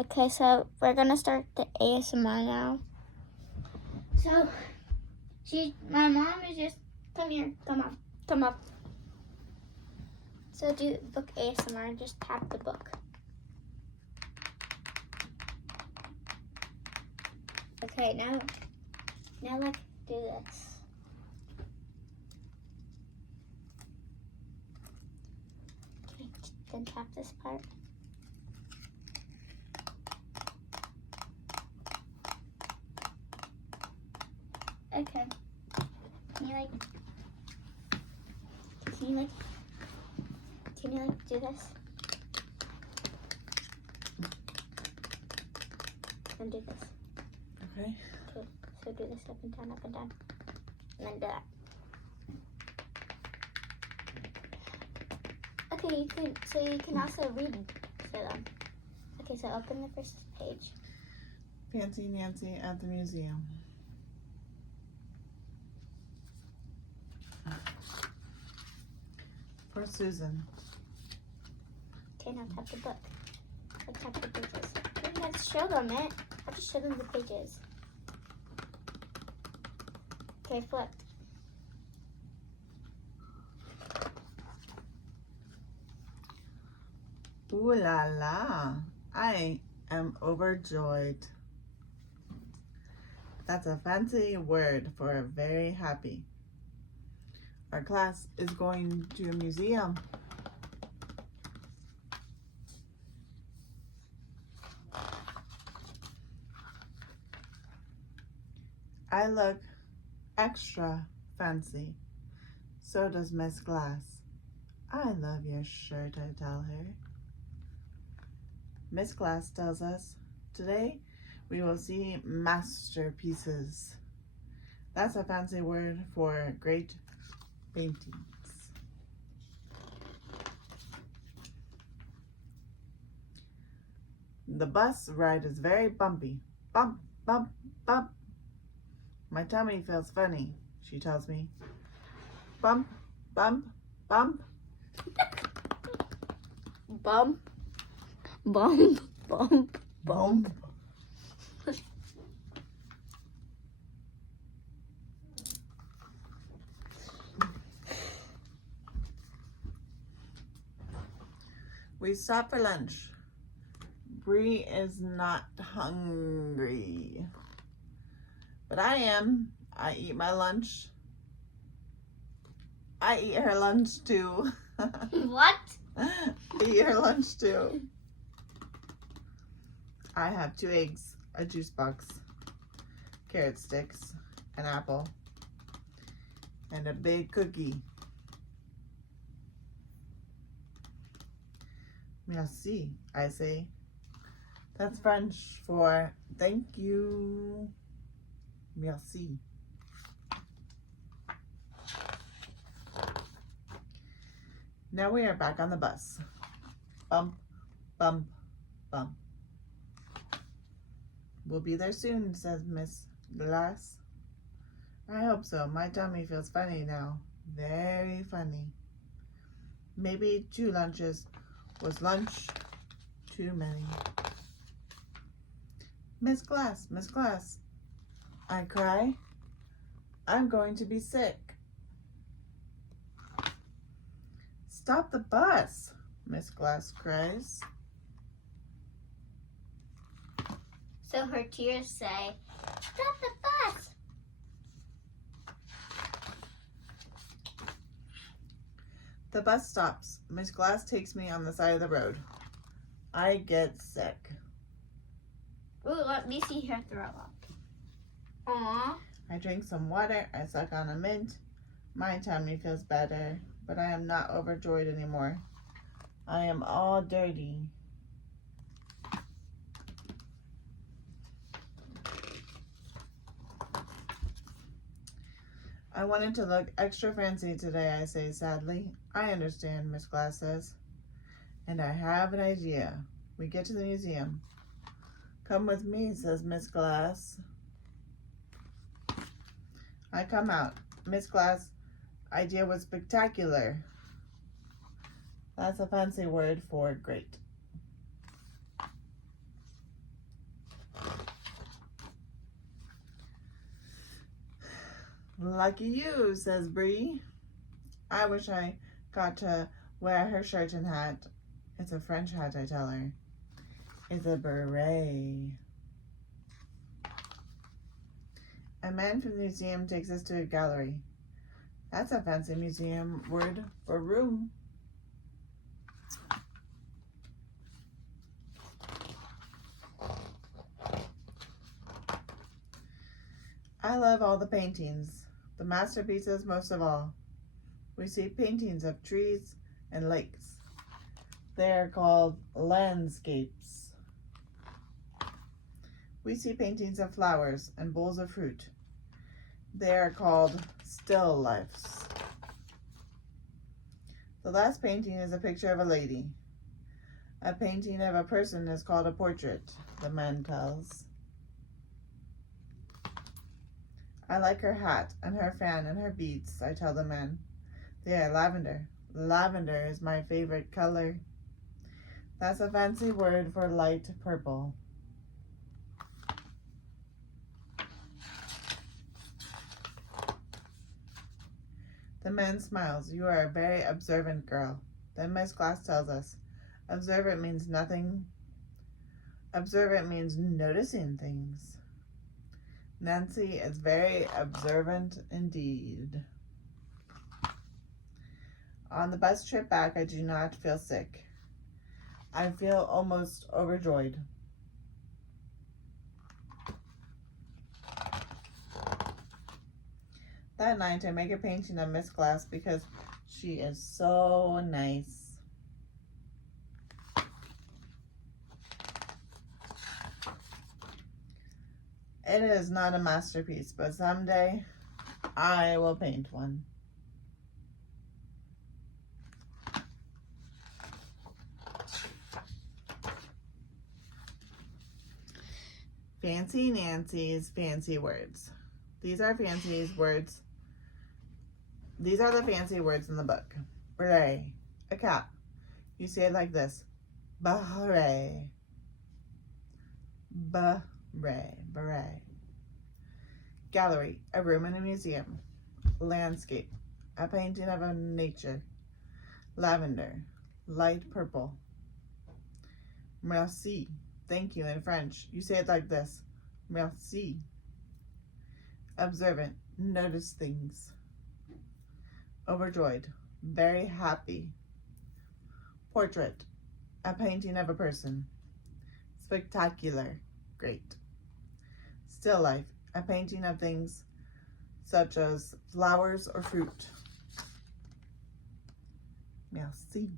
Okay, so we're gonna start the ASMR now. So, my mom is just, come here, come up. So do book ASMR, just tap the book. Okay, now like do this. Okay, then tap this part. Okay. Can you do this? And do this. Okay. Okay. So do this up and down, and then do that. Okay, you can also read for them. Okay, so open the first page. Fancy Nancy at the museum. For Susan. Okay, now tap the book. Tap the pages. You don't have to show them it. I'll just show them the pages. Okay, flip. Ooh la la. I am overjoyed. That's a fancy word for very happy. Our class is going to a museum. I look extra fancy. So does Miss Glass. I love your shirt, I tell her. Miss Glass tells us, today we will see masterpieces. That's a fancy word for great paintings. The bus ride is very bumpy. Bump, bump, bump. My tummy feels funny, she tells me. Bump, bump, bump. Bump, bump, bump, Bump. We stop for lunch. Bree is not hungry. But I am. I eat my lunch. I eat her lunch too. What? Eat her lunch too. I have 2 eggs, a juice box, carrot sticks, an apple, and a big cookie. Merci, I say. That's French for thank you. Merci. Now we are back on the bus. Bump, bump, bump. We'll be there soon, says Miss Glass. I hope so. My tummy feels funny now. Very funny. Maybe 2 lunches was lunch too many. Miss Glass, I cry. I'm going to be sick. Stop the bus, Miss Glass cries. So her tears say, stop the bus. The bus stops. Miss Glass takes me on the side of the road. I get sick. Ooh, let me see her throw up. Aww. I drink some water. I suck on a mint. My tummy feels better, but I am not overjoyed anymore. I am all dirty. I wanted to look extra fancy today, I say sadly. I understand, Miss Glass says. And I have an idea. We get to the museum. Come with me, says Miss Glass. I come out. Miss Glass' idea was spectacular. That's a fancy word for great. Lucky you, says Bree. I wish I got to wear her shirt and hat. It's a French hat, I tell her. It's a beret. A man from the museum takes us to a gallery. That's a fancy museum word for room. I love all the paintings, the masterpieces most of all. We see paintings of trees and lakes. They are called landscapes. We see paintings of flowers and bowls of fruit. They are called still lifes. The last painting is a picture of a lady. A painting of a person is called a portrait, the man tells. I like her hat and her fan and her beads, I tell the man. They are lavender. Lavender is my favorite color. That's a fancy word for light purple. The man smiles. You are a very observant girl. Then Miss Glass tells us, observant means nothing. Observant means noticing things. Nancy is very observant indeed. On the bus trip back, I do not feel sick. I feel almost overjoyed. That night, I make a painting of Miss Glass because she is so nice. It is not a masterpiece, but someday I will paint one. Fancy Nancy's fancy words. These are fancy words. These are the fancy words in the book. Beret, a cap. You say it like this. Beret. Beret. Beret. Gallery, a room in a museum. Landscape, a painting of a nature. Lavender, light purple. Merci, thank you in French. You say it like this. Merci. Observant, notice things. Overjoyed, very happy. Portrait, a painting of a person. Spectacular, great. Still life, a painting of things such as flowers or fruit. Merci.